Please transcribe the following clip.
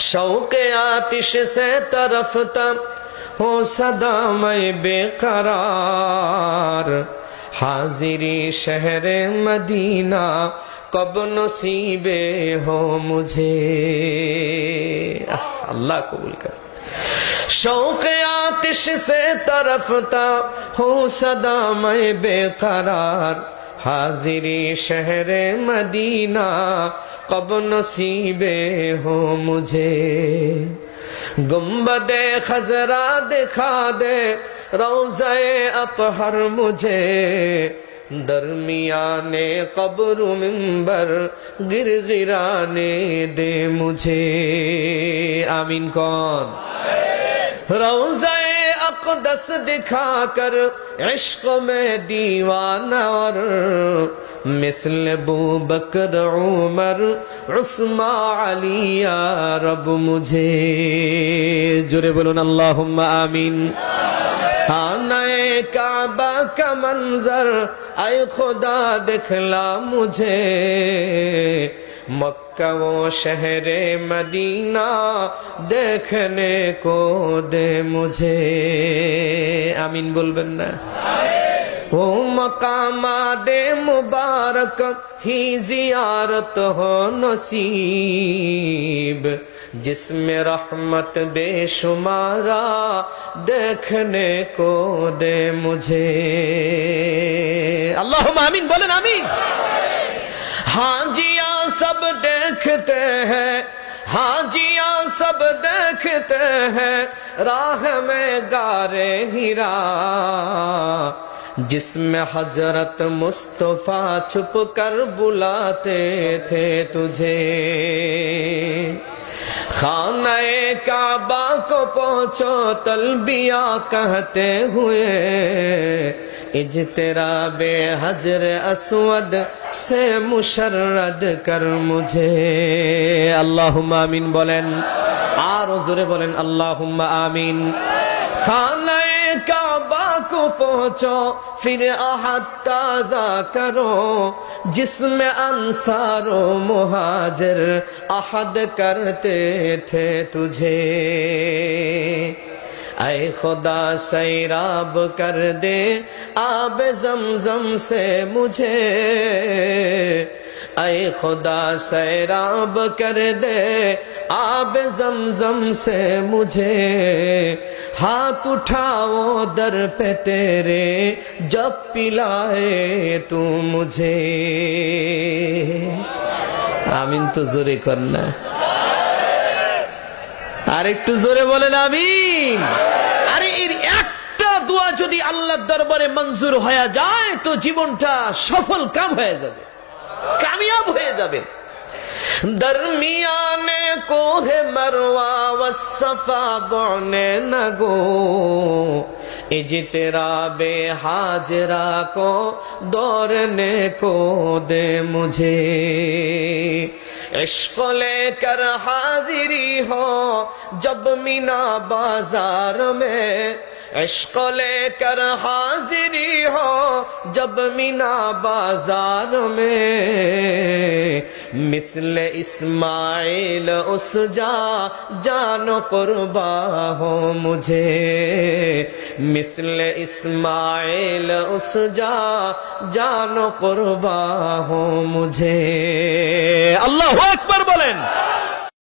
शौक़ आतिश से तरफता हो सदा मैं बेकरार, हाजिरी शहर मदीना कब नसीबे हो मुझे। अल्लाह कबूल कर। शौक़ आतिश से तरफता हो सदा मैं बेकरार, हाजिरी शहर मदीना कब नसीबे हो मुझे। गुंबदे खजरा दिखा दे रोज़े अतहर मुझे, दरमियाने कब्र मिंबर गिरगिराने दे मुझे। आमीन कौन? रोज़े अक़दस दिखा कर इश्क में दीवाना और मिस्ल अबू बकर उमर उस्मा अली या रब मुझे। जुरे बोलून अल्लाहुम्मा आमीन। खाने काबा का मंजर ऐ खुदा दिखला मुझे, मक्का वो शहरे मदीना देखने को दे मुझे। आमीन बोलबेन ना? ओ मकामा दे मुबारक ही जियारत हो नसीब, जिसमें रहमत बेशुमारा देखने को दे मुझे। अल्लाहुम्मा आमीन बोलें आमीन। हाजियां सब देखते हैं, हाजियां सब देखते हैं राह में गारे हिरा, जिसमें हजरत मुस्तफा छुप कर बुलाते थे तुझे। खाने काबा को पहुंचो तलबिया कहते हुए, इज्तिराबे हजर अस्वद से मुशर्रद कर मुझे। अल्लाहुम्मा आमीन बोलें। आरो जोरे बोलें अल्लाहुम्मा आमीन। खाने काबा को पहुंचो फिर आहद ताज़ा करो, जिसमें अंसारो मुहाजिर आहद करते थे तुझे। ऐ खुदा सैराब कर दे आब ज़मज़म से मुझे, ऐ खुदा सैराब कर दे आब ज़मज़म से मुझे। हाथ उठाओ दर पे तेरे जब पिलाए तू मुझे। आमीन तो जोरे करना। আর একটু জোরে বলেন আমিন। আরে এর একটা দোয়া যদি আল্লাহর দরবারে মঞ্জুর হয়ে যায় তো জীবনটা সফল কাম হয়ে যাবে, কামিয়াব হয়ে যাবে। दरमियाने कोहे मरवा वस्सफा बौने नगो, इज्तिराबे हाजरा को दौड़ने को दे मुझे। इश्क लेकर हाजिरी हो जब मीना बाजार में, इश्क लेकर हाजिरी हो जब मीना बाजार में, मिस्ल इस्माइल उस जानो कुर्बा हो मुझे। मिस्ल इस्माइल उस जानो कुर्बा हो मुझे। अल्लाहु अकबर बोलें।